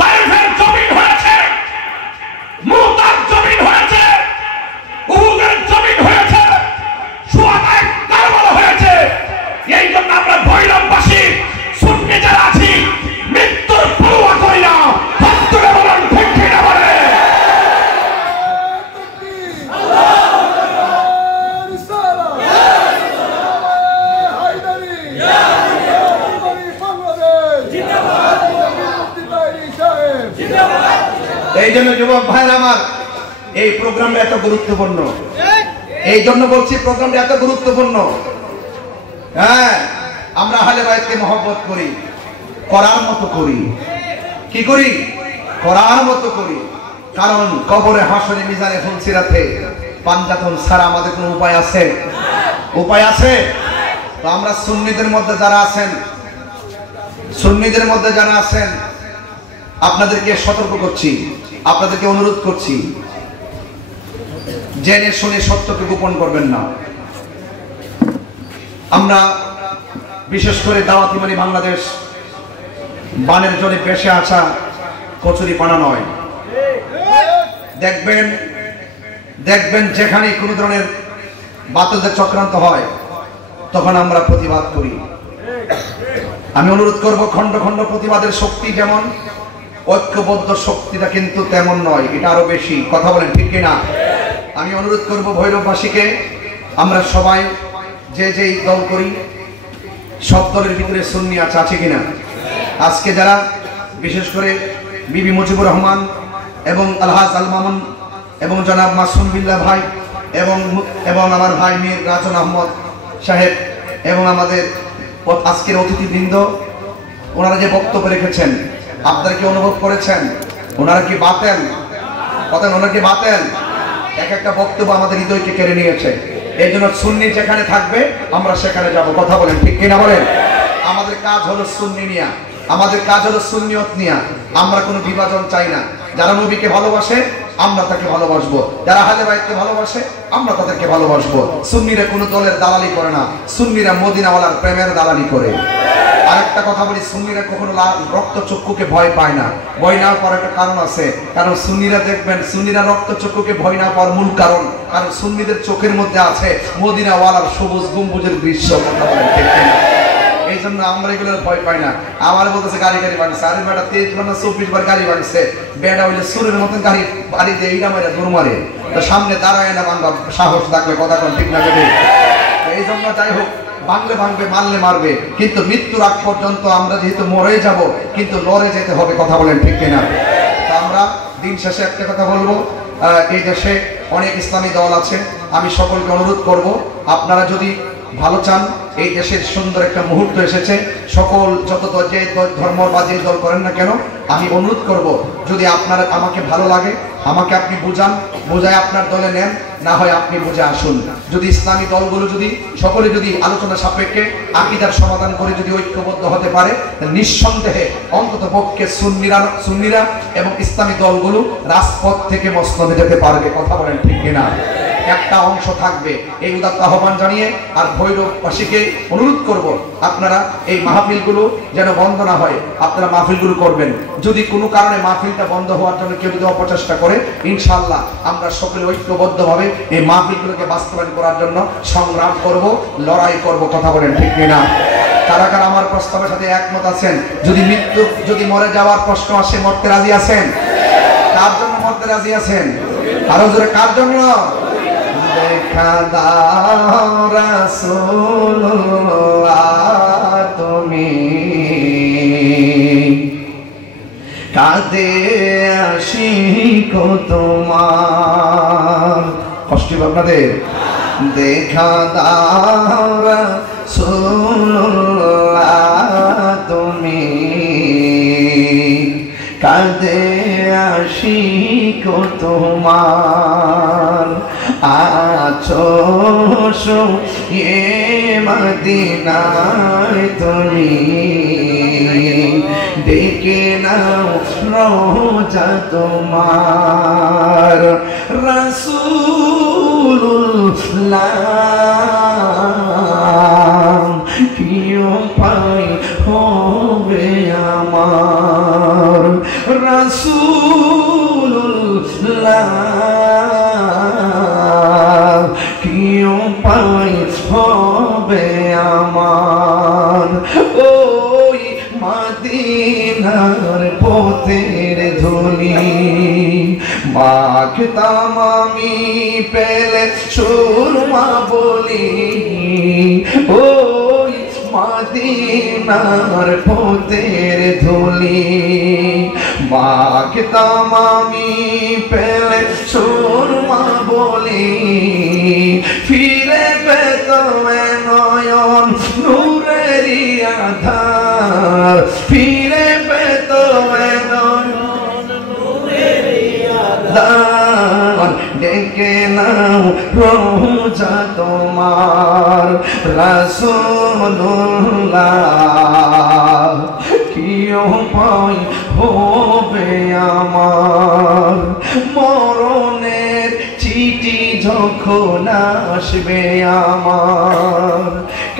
তাইফের জমিন হয়েছে, মুতার জমিন হয়েছে, উহুদের জমিন হয়েছে, শুহাদায়ে কারবালা হয়েছে। এই জন্য আমরা ভৈরববাসী সুন্নি যারা আছি মৃত্যুর পরোয়া করি না। ভক্তরা বলেন ঠিক কিনা বলে? জন্য যুবক ভাইরা আমার, এই প্রোগ্রামটা এত গুরুত্বপূর্ণ। এই জন্য বলছি প্রোগ্রামটা এত গুরুত্বপূর্ণ। হ্যাঁ, আমরা আহলে বাইতকে মহব্বত করি, করার মতো করি। কি করি? করার মতো করি। কারণ কবরে, হাসরে, মিজানে, ফুলসিরাতে পাঞ্জাতন ছাড়া আমাদের কোনো উপায় আছে? উপায় আছে? তো আমরা সুন্নিদের মধ্যে যারা আছেন, সুন্নিদের মধ্যে যারা আছেন, আপনাদেরকে সতর্ক করছি, আপনাদেরকে অনুরোধ করছি, জেনে শুনে সত্যকে গোপন করবেন না। আমরা বিশেষ করে দাওয়াত ইমানি বাংলাদেশ বানের জলে পেশে আসা কচুরি পানা নয়। দেখবেন দেখবেন যেখানে কোনো ধরনের বাতিলদের চক্রান্ত হয় তখন আমরা প্রতিবাদ করি। আমি অনুরোধ করব, খন্ড খন্ড প্রতিবাদের শক্তি যেমন, ঐক্যবদ্ধ শক্তিটা কিন্তু তেমন নয়, এটা আরো বেশি। কথা বলেন ঠিক কিনা? আমি অনুরোধ করব ভৈরববাসীকে, আমরা সবাই যে যেই দল করি সব দলের ভিতরে সুন্নি আছে কিনা? আজকে যারা বিশেষ করে বিবি মুজিবুর রহমান এবং আলহাজ আল মামুন এবং জনাব মাসুম বিল্লাহ ভাই এবং আমার ভাই মীর রাজন আহমদ সাহেব এবং আমাদের আজকের অতিথিবৃন্দ, ওনারা যে বক্তব্য রেখেছেন, আপনারা কি অনুভব করেছেন ওনারা কি বাতেল? কথা, ওনারা কি বাতেল? এক একটা বক্তব্য আমাদের হৃদয়কে কেড়ে নিয়েছে। এই জন্য সুন্নি যেখানে থাকবে আমরা সেখানে যাব। কথা বলেন ঠিক কিনা বলেন? আমাদের কাজ হলো সুন্নি নিয়া, আমাদের কাজ হলো সুন্নিয়ত নিয়া। আমরা কোনো বিভাজন চাই না। যারা নবীকে ভালোবাসে আমরা তাকে ভালোবাসবো, যারা আহলে বাইতকে ভালোবাসে আমরা তাদেরকে ভালোবাসবো। সুন্নিরা কোনো দলের দালালি করে না, সুন্নিরা মদিনাওয়ালার প্রেমের দালালি করে। আরেকটা কথা বলি, সুন্নিরা কখনো রক্তচক্ষুকে ভয় পায় না। ভয় না পাওয়ার একটা কারণ আছে, কারণ সুন্নিরা দেখবেন, সুন্নিরা রক্তচক্ষুকে ভয় না পাওয়ার মূল কারণ সুন্নিদের চোখের মধ্যে আছে মদিনাওয়ালার সবুজ গম্বুজের দৃশ্য। কথা বলেন ঠিক কিনা? এই জন্য আমরা এগুলোর ভয় পাই না। আমার বলতেছে গাড়ি ভাঙছে, আরে বেটা 23 বার না 24 বার গাড়ি ভাঙছে, বেটা হইলে সুরের মতন গাড়ি বাড়ি দিয়ে এইটা মারে দূর মারে, তো সামনে দাঁড়ায় না বাংলা সাহস থাকলে। কথা কোন ঠিক না? যদি এই জন্য যাই হোক, ভাঙলে ভাঙবে, মারলে মারবে, কিন্তু মৃত্যুর আগ পর্যন্ত আমরা যেহেতু মরে যাব, কিন্তু লড়ে যেতে হবে। কথা বলেন ঠিক কিনা? তা আমরা দিন শেষে একটা কথা বলবো, এই দেশে অনেক ইসলামী দল আছে। আমি সকলকে অনুরোধ করব, আপনারা যদি ভালো চান, এই দেশের সুন্দর একটা মুহূর্ত এসেছে, সকল যত যে ধর্ম বা যে দল করেন না কেন, আমি অনুরোধ করব, যদি আপনার আমাকে ভালো লাগে আমাকে আপনি বুঝান, বোঝায় আপনার দলে নেন, না হয় আপনি বুঝে আসুন। যদি ইসলামী দলগুলো যদি সকলে যদি আলোচনা সাপেক্ষে আকীদার সমাধান করে যদি ঐক্যবদ্ধ হতে পারে, নিঃসন্দেহে অন্তত পক্ষে সুন্নিরা এবং ইসলামী দলগুলো রাজপথ থেকে মসনদে যেতে পারবে। কথা বলেন ঠিক কিনা? একটা অংশ থাকবে। এই উদাত্ত আহ্বান জানিয়ে আর ভৈরববাসীকে অনুরোধ করব, আপনারা এই মাহফিলগুলো যেন বন্ধ না হয়, আপনারা মাহফিলগুলো করবেন। যদি কোনো কারণে মাহফিলটা বন্ধ হওয়ার জন্য কেউ যদি অপচেষ্টা করে, ইনশাআল্লাহ আমরা সকলে ঐক্যবদ্ধভাবে এই মাহফিলগুলোকে বাস্তবায়ন করার জন্য সংগ্রাম করব, লড়াই করব। কথা বলেন ঠিক কিনা? কারা কারা আমার প্রস্তাবের সাথে একমত আছেন? যদি মরে যাওয়ার প্রশ্ন আসে, মরতে রাজি আছেন? কার জন্য মরতে রাজি আছেন? আরো জোরে কার জন্য? দেখা দাও রাসূলুল্লাহ, তুমি কাঁদে আশিক তোমার। কষ্ট আপনাদের? দেখা দাও রাসূলুল্লাহ, তুমি কাঁদে আশিক তোমার। আছো শুয়ে মদিনায় তুমি, ডেকে নাও রওজা তোমার। রাসূলুল্লাহ কি উপায় হবে আমার? রাসূলুল্লাহ কি উপায় হবে আমার? ওই মদিনার পথের ধুলি মাখতাম আমি, পেলে সুরমা বলি। ওই মদিনার পথের ধুলি মাখতাম আমি পেলে সুরমা বলি, ফিরে পেত নয়ন নূরেরই আধার, ফিরে পেত নয়ন নূরেরই আধার। ডেকে নাও রোজা তোমার রাসূলুল্লাহ, কি উপায় হবে আমার, মরণের চিঠি যখন আসবে আমার,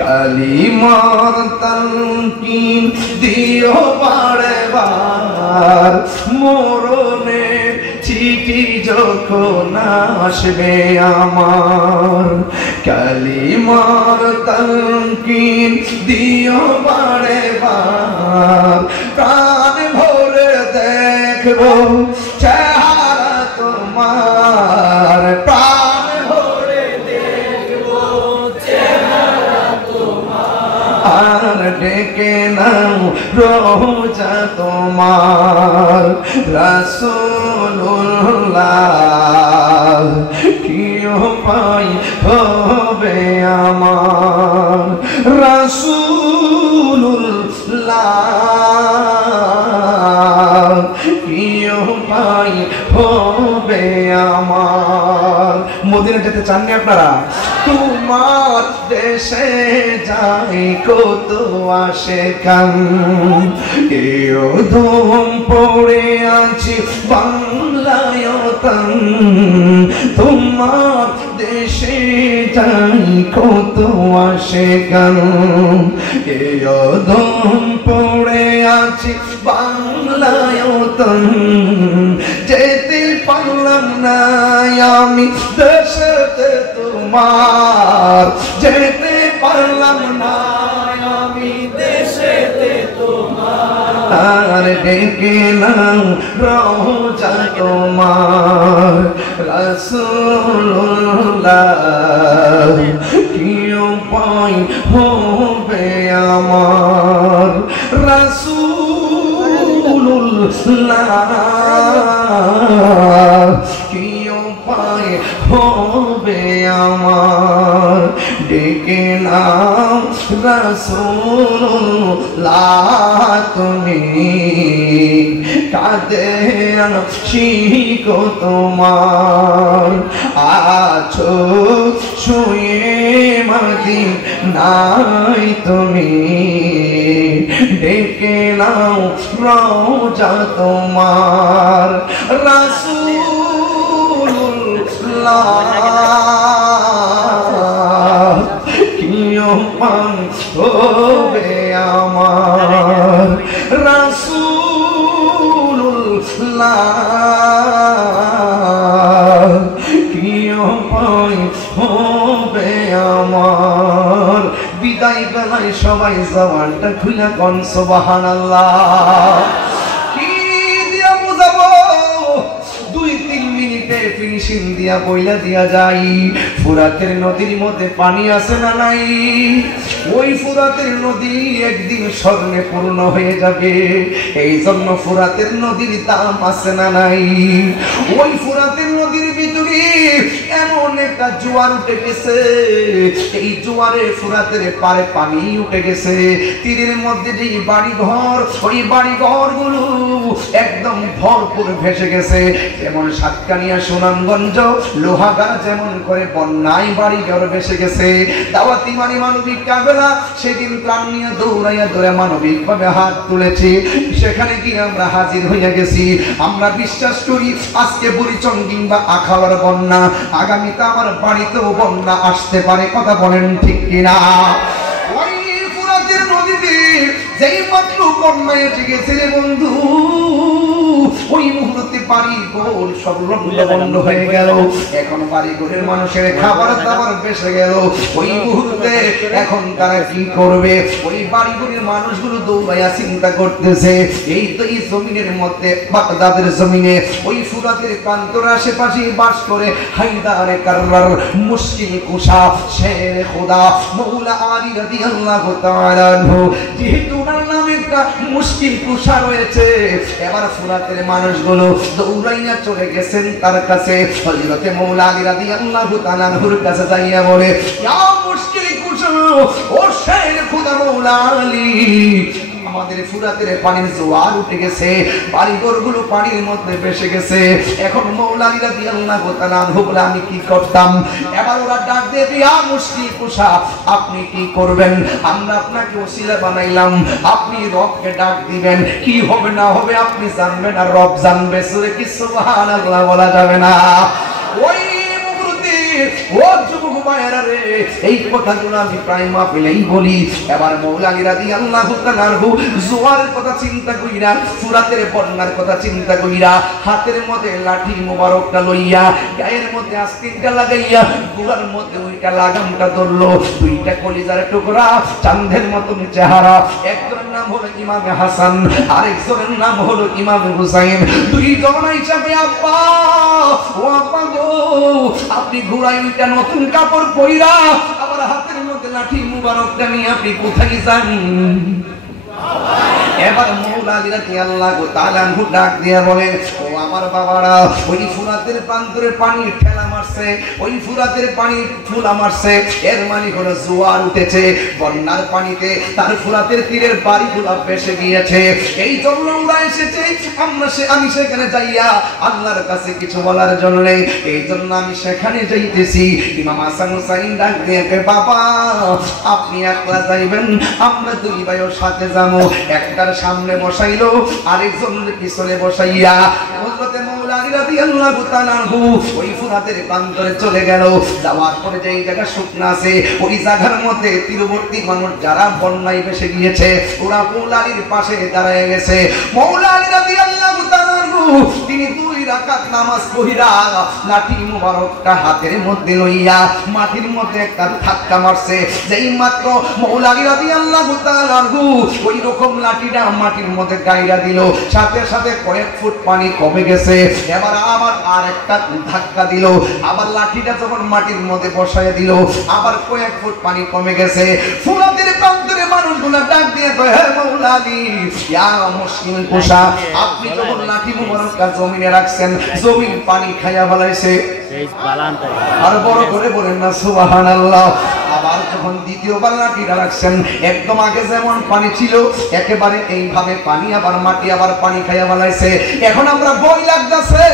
কালিমার তালকিন দিও বারে বার, মরণের চিঠি যখন আসবে আমার, কালিমার তালকিন দিও বারে বার, প্রাণ ভরে দেখবো চেহারা তোমার, প্রাণ ভরে দেখবো চেহারা তোমার, আর ডেকে নাও রোজা তোমার রাসূলুল্লাহ, কি উপায় হবে আমার রাসূলুল্লাহ, কি উপায় হবে আমার। মদিনা যেতে চাননি আপনারা? তোমার দেশে যাই কত আশিকান, কেউ ধুম পড়ে আছি বাংলায়তন, তোমার দেশে যাই কত আশিকান, কেউ ধুম পড়ে আছি বাংলায়তন, যেতে পারলাম না আমি দেশেতে তোমার, যেতে পারলাম না আমি দেশেতে তোমার, আর ডেকে নাও রোজা তোমার রাসূলুল্লাহ, কি উপায় হবে আমার রাসূলুল্লাহ, কি উপায় হবে আমার, ডেকে নাও রাসূলুল্লাহ তুমি, কাঁদে আশিক তোমার, আছো শুয়ে মদিনায় তুমি, ডেকে নাও রোজা তোমার রাসূলুল্লাহ, কি উপায় হবে আমার রাসূলুল্লাহ, কি উপায় হবে আমার। বিদায় বেলায় সবাই জবানটা খুলে কোন সুবহানাল্লাহ, কি দিয়া বুঝাবো, 2-3 মিনিটে ফিনিশিং দিয়া বইলা দিয়া যাই। ফুরাতের নদীর মধ্যে পানি আছে না নাই? ওই ফুরাতের নদী একদিন স্বর্ণে পূর্ণ হয়ে যাবে, এই জন্য ফুরাতের নদীর দাম আছে না নাই? ওই ফুরাতের নদীর ভিতরে এমন একটা জোয়ার উঠে গেছে, এই জোয়ারে ফুরাতের পারে পানি উঠে গেছে, তীরের মধ্যে যে বাড়ি ঘর, ওই বাড়ি ঘর গুলো একদম ভরপুর ভেসে গেছে। যেমন সাতকানিয়া, সুনামগঞ্জ, লোহাগাড়া যেমন করে বন্যায় বাড়ি ঘর ভেসে গেছে। দাওয়াতি মানে মানবিক কাফেলা সেদিন প্রাণ নিয়ে দৌড়াইয়া দৌড়ে মানবিক ভাবে হাত তুলেছে, সেখানে গিয়ে আমরা হাজির হইয়া গেছি। আমরা বিশ্বাস করি আজকে বুড়িচং কিংবা আখাউড়ার বন্যা, আগামীতে আমার বাড়িতেও বন্যা আসতে পারে। কথা বলেন ঠিক কিনা? ওই ফুরাতের নদীতে যেই মাত্র বন্যা এসে গেছে রে বন্ধু, ওই মুহূর্তে বাড়ি ঘর সব বন্ধ হয়ে গেল। এখন বাড়ি ঘরের মানুষের খাবার দাবার বেঁচে গেল। ওই মুহূর্তে এখন তারা কি করবে? ওই বাড়ি ঘরের মানুষগুলো দৌড়াইয়া চিন্তা করতেছে, এই তো এই জমিনের মধ্যে বাগদাদের জমিনে ওই ফুরাতের প্রান্তর আশেপাশে বাস করে হায়দারে কাররার, মুশকিল কুশা, শের খোদা, মৌলা আলী রাদিয়াল্লাহু তাআলা আনহু। যেহেতু ওনার নামে একটা মুশকিল কুশা রয়েছে। এবার ফুরাতের মানুষগুলো দৌড়াইয়া চলে গেছেন তার কাছে। হযরতে মৌলা আলী রাদিয়াল্লাহু তাআলা আনহুর কাছে যাইয়া বলে, ইয়া মুশকিল কুশা, ও শের খুদা মৌলা আলী, আমাদের ফুরাতের পানির জোয়ার উঠে গেছে, বাড়িঘরগুলো পানির মধ্যে ভেসে গেছে। এখন মৌলা আলী রাদিয়াল্লাহু তাআলা আনহু বলে, আমি কি করতাম? এবার ওরা ডাক দিয়ে, ইয়া মুশকিল কুশা, আপনি কি করবেন? আমরা আপনাকে ওসিলা বানাইলাম, আপনি রবকে ডাক দিবেন, কি হবে না হবে আপনি জানবেন আর রব জানবে। সূরা কি সুবহানাল্লাহ বলা যাবে না? ওই ও যুবক ভাইরা রে, এই কথাগুলো আমি প্রায় মাহফিলেই বলি। এবার মৌলা আলী রাদিয়াল্লাহু তাআলা আনহু জোয়ারের কথা চিন্তা কইরা, ফুরাতের বন্যার কথা চিন্তা কইরা, হাতের মধ্যে লাঠি মোবারকটা লইয়া, গায়ের মধ্যে আস্তিনটা লাগাইয়া, গোড়ার মধ্যে ওইটা লাগামটা ধরলো। দুইটা কলিজার টুকরা, চাঁদের মতন চেহারা। একজনের নাম হলো ইমাম হাসান, আরেকজনের নাম হলো ইমাম হুসাইন। দুইজন হিসাবে, আব্বা ও আব্বা গো, আপনি ঘোড়ায় ওইটা নতুন কাপড় পইরা, আবার হাতের মধ্যে লাঠি মুবারকটা নিয়ে আপনি কোথায় যান? এবার মৌলা আলী রাদিয়াল্লাহু তাআলা আনহু ডাক দিয়া বলেন, ও আমার বাবারা, ওই ফুরাতের প্রান্তরে পানি ঠেলা মারছে, ওই ফুরাতের পানি ফুলা মারছে, এর মানে হলো জোয়ার উঠেছে। বন্যার পানিতে তার ফুরাতের তীরের বাড়িগুলো ভেসে গিয়েছে। এই জন্য ওরা এসেছে, আমি সেখানে যাইয়া আল্লাহর কাছে কিছু বলার জন্য, এই জন্য আমি সেখানে যাইতেছি। ইমাম হাসান হুসাইন ডাক দিয়ে, বাবা আপনি একলা যাইবেন, আমরা দুই ভাইও সাথে যাবো। একটার সামনে বসাইলো, আরেকজনের পিছনে বসাইয়া হযরতে মৌলা আলী রাদিয়াল্লাহু তাআলা আনহু ওই ফুরাতের প্রান্তরে চলে গেল। যাওয়ার পরে যেই জায়গা শুকনা আছে, ওই জায়গার মধ্যে তীরবর্তী মানুষ যারা বন্যায় ভেসে গিয়েছে, ওরা মৌলা আলীর পাশে দাঁড়ায় গেছে। মৌলা আলী রাদিয়াল্লাহু তাআলা আনহু তিনি দুই রাকাত নামাজ পড়িয়া লাঠি মুবারকটা হাতের মধ্যে লইয়া মাটির মধ্যে একটা ধাক্কা মারছে। যেই মাত্র মৌলা আলী রাদিয়াল্লাহু তাআলা আনহু ওই রকম লাঠিটা মাটির মধ্যে গাইরা দিল, সাথে সাথে কয়েক ফুট পানি কমে গেছে। এবার আবার আরেকটা ধাক্কা দিল, আবার লাঠিটা যখন মাটির মধ্যে বসায় দিল, আবার কয়েক ফুট পানি কমে গেছে। ফুরাতের প্রান্তরে মানুষগুলো ডাক দিয়ে কয়, হে মৌলা আলী, ইয়া মুশকিল কুশা, আপনি যখন লাঠি মুবারকটা জমিনে রাখছেন, জমিন পানি খাইয়া ফেলাইছে। আর বড় করে বলেন না সুবহানাল্লাহ। আবার যখন দ্বিতীয়বার লাঠিটা রাখছেন, একদম আগে যেমন পানি ছিল একেবারে এইভাবে পানি, আবার মাটি আবার পানি খাইয়া ফেলাইছে। এখন আমরা ভয় লাগতেছে,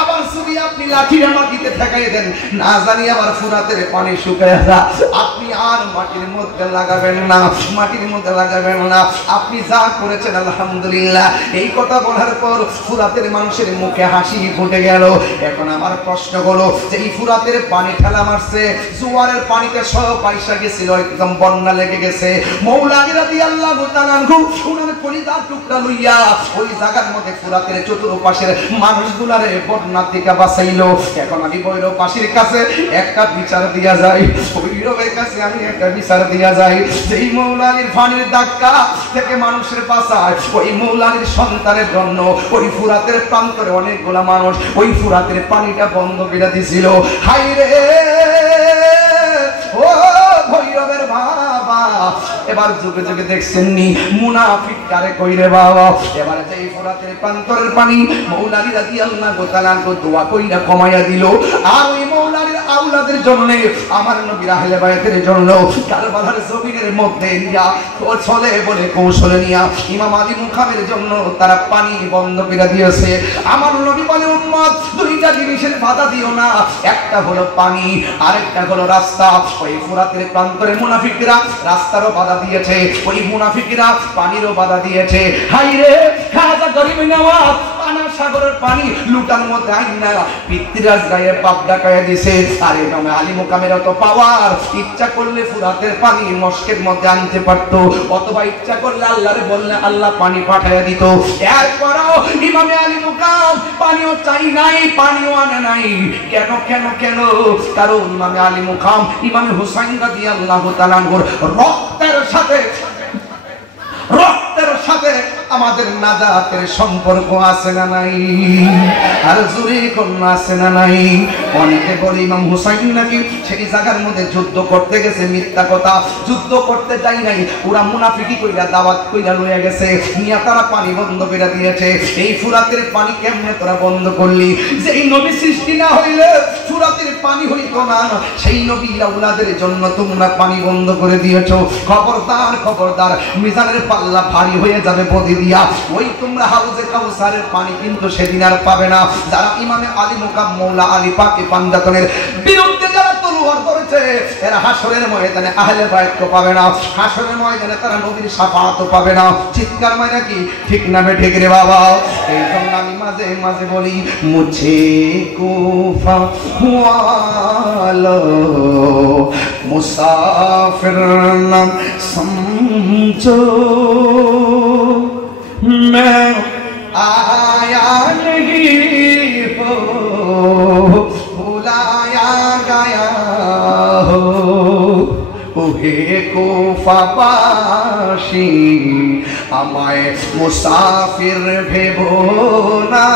আবার যদি আপনি লাঠিটা মাটিতে ঠেকাই দেন, না জানি আবার ফুরাতের পানি শুকায় যায়, আপনি আর মাটির মধ্যে লাগাবেন না, মাটির মধ্যে লাগাবেন না। আপনি যা করেছেন আলহামদুলিল্লাহ। এই কথা বলার পর ফুরাতের মানুষের মুখে হাসি ফুটে গেল। এখন আমার প্রশ্ন হলো, যে এই ফুরাতের পানি ঠেলা মারছে, জোয়ারের পানিতে সব পয়সা গেছিল, একদম বন্যা লেগে গেছে। মৌলা আলী রাদিয়াল্লাহু তাআলা আনহু উনার কলিজার টুকরা লইয়া ওই জায়গার মধ্যে ফুরাতের চতুর্পাশের মানুষগুলারে বন্যা থেকে বাঁচাইলো। এখন আমি ভৈরববাসীর কাছে একটা বিচার দিয়া যাই, ভৈরবের কাছে আমি একটা বিচার দিয়া যাই, যেই মৌলা আলীর পানির ধাক্কা থেকে মানুষের বাঁচায়, ওই মৌলা আলীর সন্তানের জন্য ওই ফুরাতের প্রান্তরে অনেকগুলা মানুষ ওই ফুরাতের পানিটা বন্ধ করে দিছিল। হাই রে ও ভৈরবের বাবা, এবার যুগে যুগে দেখছেন নি মুনাফিক কারে কইরে বাবা। এবার যেই ফুরাতের প্রান্তরের পানি মৌলা আলী রাদিয়াল্লাহু তাআলা আনহু দোয়া কইরা কমাইয়া দিল, আর ওই মৌলা আলীর আওলাদের জন্য, আমার নবীর আহলে বায়াতের জন্য কারবালার জমিনের মধ্যে নিয়া চলে বলে কৌশলে নিয়া ইমাম আলী মুখামের জন্য তারা পানি বন্ধ করে দিয়েছে। আমার নবী বলে, উম্মত দুইটা জিনিসের বাধা দিও না, একটা হলো পানি, আরেকটা হলো রাস্তা। ওই ফুরাতের প্রান্তরে মুনাফিকরা রাস্তারও বাধা দিয়েছে, ওই মুনাফিকরা পানিরও বাধা দিয়েছে। হাই রে খাজা গরিব নওয়াজ, পানা সাগরের পানি লুটার মধ্যে আইনা পিতৃরাজ গায়ে পাপ ডাকায়া দিছে। আর ইমাম আলী মুকামের তো পাওয়ার, ইচ্ছা করলে ফুরাতের পানি মস্কের মধ্যে আনতে পারতো, অথবা ইচ্ছা করলে আল্লাহরে বললে আল্লাহ পানি পাঠাইয়া দিত। এরপরও ইমাম আলী মুকাম পানিও চাই নাই, পানিও আনে নাই। কেন কেন কেন? কারণ ইমাম আলী মুকাম ইমাম হুসাইন রাদিয়াল্লাহু তাআলা আনহুর রক্তের সাথে আমাদের নাজাতের সম্পর্ক আছে না নাই? আর জুরি কোন আছে না নাই? অনেকে বলে ইমাম হুসাইন নাকি সেই জায়গার মধ্যে যুদ্ধ করতে গেছে, মিথ্যা কথা, যুদ্ধ করতে যাই নাই, ওরা মুনাফিকি কইরা দাওয়াত কইরা লইয়া গেছে, নিয়া তারা পানি বন্ধ করে দিয়েছে। এই ফুরাতের পানি কেমনে তোরা বন্ধ করলি? যেই নবী সৃষ্টি না হইলে ফুরাতের পানি হইতো না, সেই নবী আওলাদের জন্য তোমরা পানি বন্ধ করে দিয়েছো। খবরদার খবরদার, মিজানের পাল্লা ভারী হয়ে যাবে বদি দিয়া। ওই তোমরা হাউজে কাউসারের পানি কিন্তু সেদিন আর পাবে না। যারা ইমামে আলী মুকাম মৌলা আলী পাকে পাঞ্জাতনের বিরুদ্ধে যারা তলোয়ার ধরেছে, এরা হাসরের ময়দানে আহলে বাইত তো পাবে না, হাসরের ময়দানে তারা নবীর শাফাআত তো পাবে না। চিৎকার মাইরা কি ঠিক না বে ঠিক রে বাবা? এই জন্য আমি মাঝে মাঝে বলি, মুঝে কুফা ওয়ালো মুসাফির না সমঝো, मैं आया नहीं हो बुलाया गया हो, ওহে কুফাবাসী আমায় মুসাফির ভেবো না,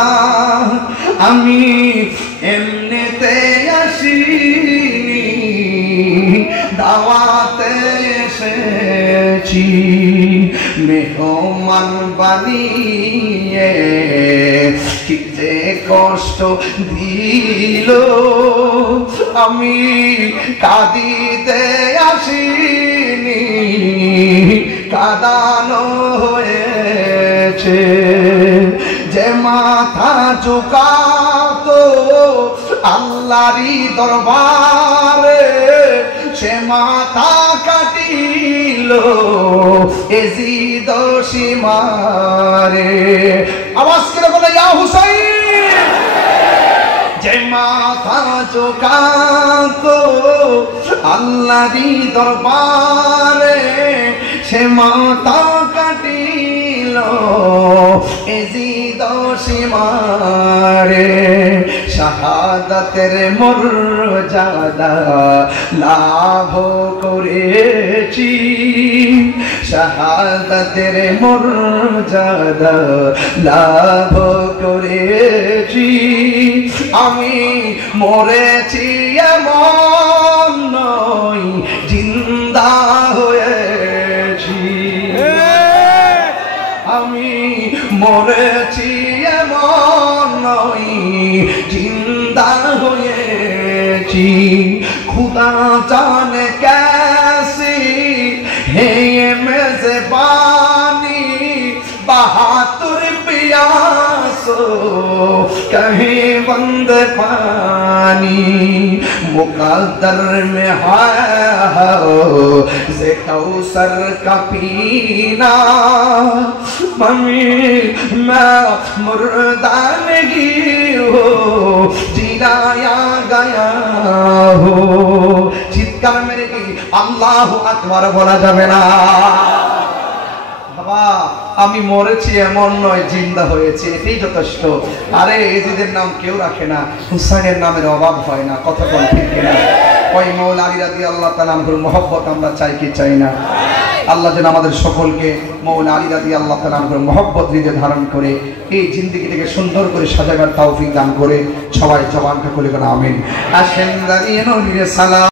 আমি এমনিতে আসিনি, দাওয়াতে এসেছি, মেহমান বানিয়ে কি যে কষ্ট দিল, আমি কাঁদিতে আসিনি, কাঁদানো হয়েছে। যে মাথা ঝুঁকাতো আল্লাহরই দরবারে, সে মাথা কাটিল এজিদ সীমারে। আওয়াজ করে বলে ইয়া হুসাইন। যে মাথা ঝুঁকাতো আল্লাহরই দরবারে, সে মাথা কাটিল এজিদ সীমারে। শাহাদাতের মর্যাদা লাভ করেছি, শাহাদাতের মর্যাদা লাভ করেছি, আমি মরেছি এমন নই, জিন্দা হয়েছি, আমি মরেছি এমন নই, জিন্দা হয়েছি। খুদা জানে कैसी है ये मेज़बानी, बहादुर पियासो कहीं बंद पानी, मुकद्दर में है से कौसर का पीना, मम्मी मैं मुर्दा नहीं हो जिलाया गया हो। চিৎকার মেরে কি আল্লাহু আকবার বলা যাবে না? বাবা আমি মরেছি এমন নয়, জিন্দা হয়েছে, এটাই যথেষ্ট। আরে এজিদের নাম কেউ রাখে না, হুসাইনের নামের অভাব হয় না, কথা বল ঠিক কিনা? ওই মৌলা আলী রাদিয়াল্লাহু তাআলা আনহুর মহব্বত আমরা চাই কি চাই না? আল্লাহ যেন আমাদের সকলকে মৌলা আলী রাদিয়াল্লাহু তাআলা আনহুর মহব্বত হৃদয়ে ধারণ করে এই জিন্দেগিটাকে সুন্দর করে সাজাবার তৌফিক দান করে। সবাই জবানটা খুলে বলেন আমিন। আসেন দাঁড়িয়ে নবীর সালাম।